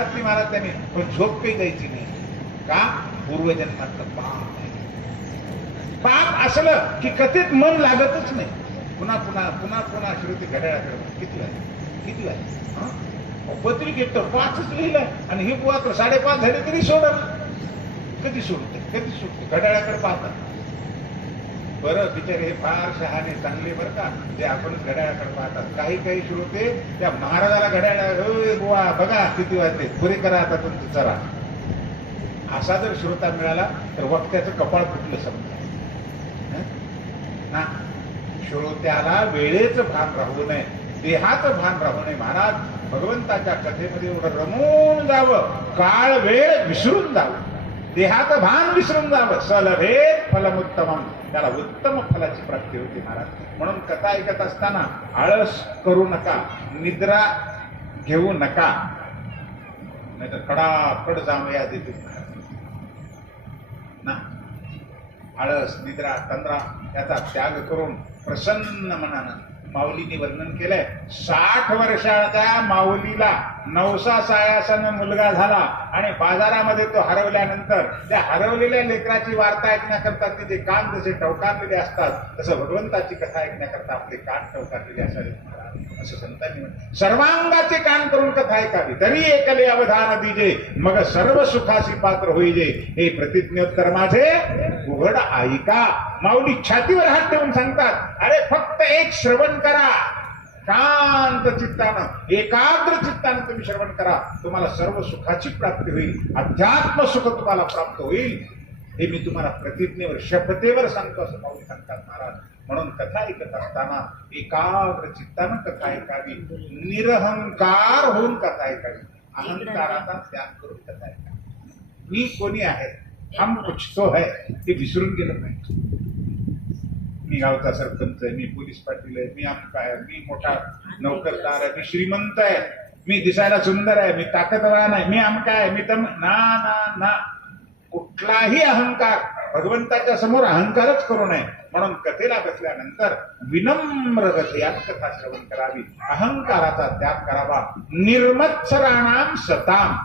घातली महाराज त्याने, पण झोप काही द्यायची नाही. का? पूर्वजन्मातलं पाप आहे. पाप असलं की कधीच मन लागतच नाही. पुन्हा पुन्हा पुन्हा पुन्हा श्रुती घड्याळाकडे किती वाजले पत्रिक येतं 5च लिहिलं आणि ही बुवा तर 5:30 झाले तरी सोडलं. कधी सुटते घड्याळाकडे पाहतात. बरं बिचारे हे फार शहाणे चांगले बरं का, ते आपण घड्याळाकडे पाहतात. काही श्रोते त्या महाराजाला घड्याळ बुवा बघा किती वाजले, पुरे करा आता तुमचं चला. असा जर श्रोता मिळाला तर वक्त्याचं कपाळ फुटलं समजा ना. श्रोत्याला वेळेचं भान राहू नये, देहाचं भान राहू नये. महाराज भगवंताच्या कथेमध्ये एवढं रमून जावं, काळ वेळ विसरून जावं, देहाचं भान विसरून जावं. सलभेत फलमुत्तमम, त्याला उत्तम फलाची प्राप्ती होती महाराज. म्हणून कथा ऐकत असताना आळस करू नका, निद्रा घेऊ नका, नाहीतर कडाकड जांभया देतील ना. आळस, निद्रा, तंद्रा याचा त्याग करून प्रसन्न मनानं माऊलीने वर्णन केलंय. 60 वर्षाच्या माऊलीला नवसा सायासानं मुलगा झाला आणि बाजारामध्ये तो हरवल्यानंतर त्या हरवलेल्या लेकराची वार्ता ऐकण्याकरता तिथे कान जसे टवकारलेले असतात, तसं भगवंताची कथा ऐकण्याकरता आपले कान टवकारलेले असावेत महाराज. असं संतांनी म्हटलं. सर्वांगाचे कान करून कथा ऐकावी, तरी एकले अवधान दीजे, मग सर्व सुखासी पात्र होईजे. हे प्रतिज्ञोत्तर माझे उघड ऐका. माऊली छातीवर हात ठेवून सांगतात, अरे फक्त एक श्रवण करा, शांत चित्तानं एकाग्र चित्तानं तुम्ही श्रवण करा, तुम्हाला सर्व सुखाची प्राप्ती होईल, अध्यात्म सुख तुम्हाला प्राप्त होईल. हे मी तुम्हाला प्रतिज्ञेवर शपथेवर सांगतो असं माऊली सांगतात महाराज. म्हणून कथा ऐकत असताना एकाग्र चित्तानं कथा ऐकावी, निरहंकार होऊन कथा ऐकावी, अहंकाराचा त्याग करून कथा ऐकावी. मी कोणी आहे, हम कुछ तो है, ते विसरून गेलं पाहिजे. मी गावचा सरपंच आहे, मी पोलीस पाटील आहे, मी आमका आहे, मी मोठा नोकरदार आहे, मी श्रीमंत आहे, मी दिसायला सुंदर आहे, मी ताकदवान आहे, मी आमका आहे, मी तम ना ना ना. कुठलाही अहंकार भगवंताच्या समोर अहंकारच करू नये. म्हणून कथेला बसल्यानंतर विनम्र गतीने कथा श्रवण करावी, अहंकाराचा त्याग करावा. निर्मत्सराणाम सताम,